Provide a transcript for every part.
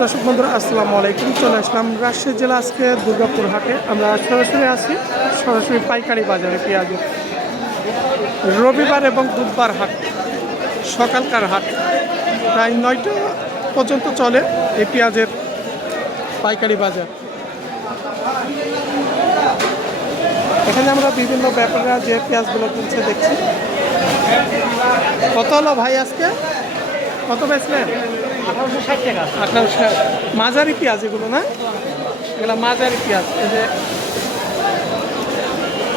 দর্শক বন্ধুরা আসসালামু আলাইকুম। চলে আসলাম রাজশাহী জেলা আজকে দুর্গাপুর হাটে। আমরা সরাসরি আছি সরাসরি পাইকারি বাজারে পেঁয়াজের রবিবার এবং বুধবার হাট, সকালকার হাট প্রায় 9টা পর্যন্ত চলে এই পেঁয়াজের পাইকারি বাজার। এখানে আমরা বিভিন্ন ব্যাপারীরা যে পেঁয়াজগুলো কিনছে দেখছি। কত হলো ভাই আজকে, কত বেচলেন? 1860 টাকা। 1860। মাঝারি পেঁয়াজ এগুলো না, এগুলো মাঝারি পেঁয়াজ। এই যে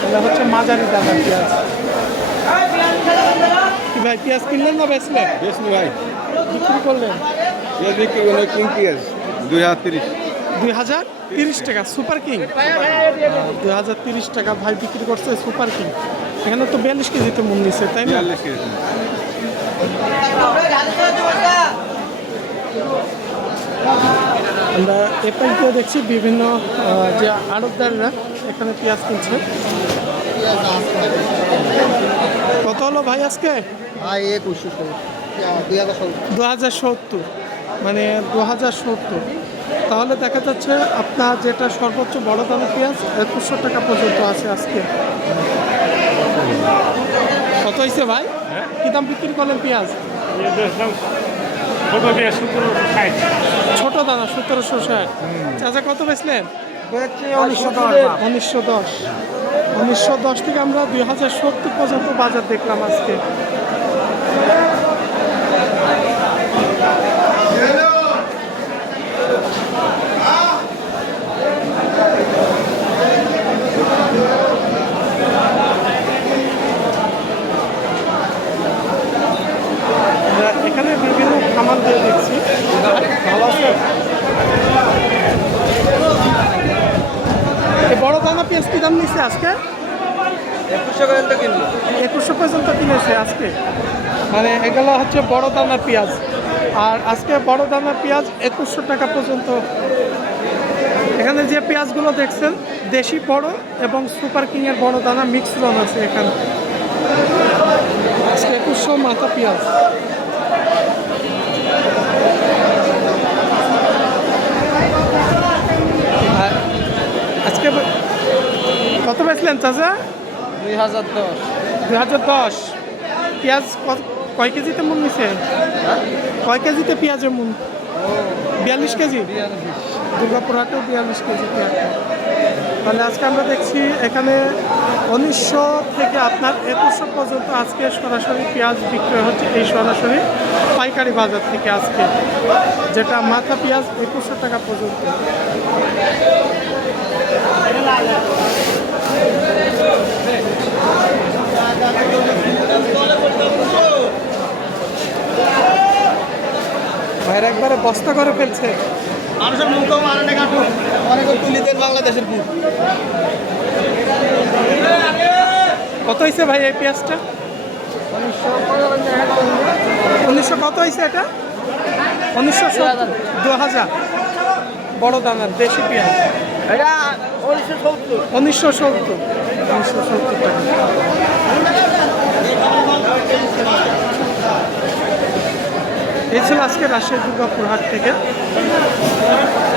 এগুলো হচ্ছে মাঝারি দামের পেঁয়াজ। কি ভাই পেঁয়াজ কিনলেন না বেচলেন? বেশনি ভাই, বিক্রি করলেন? পেঁয়াজ বিক্রি করলে কিং পেঁয়াজ 2030। 2030 টাকা সুপার কিং। 2030 টাকা ভাই বিক্রি করছে সুপার কিং। এখানে তো 42 কেজিতে মন নিচ্ছে, তাই না? 42 কেজি। আমরা এপাইতেও দেখছি বিভিন্ন যে আড়তদাররা এখানে পেঁয়াজ কিনছে। কত হলো ভাই আজকে? ভাই 2070, মানে 2070। তাহলে দেখা যাচ্ছে আপনার যেটা সর্বোচ্চ বড় দামের পেঁয়াজ 2100 টাকা পর্যন্ত আছে আজকে। কত হয়েছে ভাই? কি দাম বিক্রি করলেন পেঁয়াজ? ছোট দানা 1760। চাচা কত বেচলেন? 1910 থেকে আমরা 2070 পর্যন্ত বাজার দেখলাম আজকে। এখানে বিভিন্ন খামার দিয়ে দেখছি। ভালো আছে? এই বড় দানা পেঁয়াজ কি দাম নিচ্ছে আজকে? 2100 পর্যন্ত কিনেছে আজকে। মানে এগুলো হচ্ছে বড় দানা পেঁয়াজ, আর আজকে বড় দানা পেঁয়াজ 2100 টাকা পর্যন্ত। এখানে যে পেঁয়াজগুলো দেখছেন দেশি বড় এবং সুপার কিংয়ের বড় দানা মিক্স রন আছে এখানে। আজকে 2100 মাথা পেঁয়াজ। আজকে কত বেচলেন চাচা? 2010। 2010। পেঁয়াজ কয় কেজিতে মন নিছে? কয় কেজিতে পেঁয়াজের মন? 42 কেজি। দুর্গাপুর হাটে 42 কেজি পেঁয়াজ। তাহলে আজকে আমরা দেখছি এখানে 1900 থেকে আপনার 2100 পর্যন্ত আজকে সরাসরি পেঁয়াজ বিক্রি হচ্ছে এই সরাসরি পাইকারি বাজার থেকে আজকে, যেটা মাথা পেঁয়াজ 2100 টাকা পর্যন্ত। ভাইয়ের একবারে বস্তা করে ফেলছে। মানুষের মুখও মারে না কাটু অনেক তুলি দেন বাংলাদেশের পুর। কত হয়েছে ভাই এই পেঁয়াজটা? 1900 কত হয়েছে এটা? 1970। 2000 বড় দানার দেশি পেঁয়াজ। এটা 1970। 1970 টাকা। এই ছিল আজকে রাজশাহী দুর্গাপুর হাট থেকে।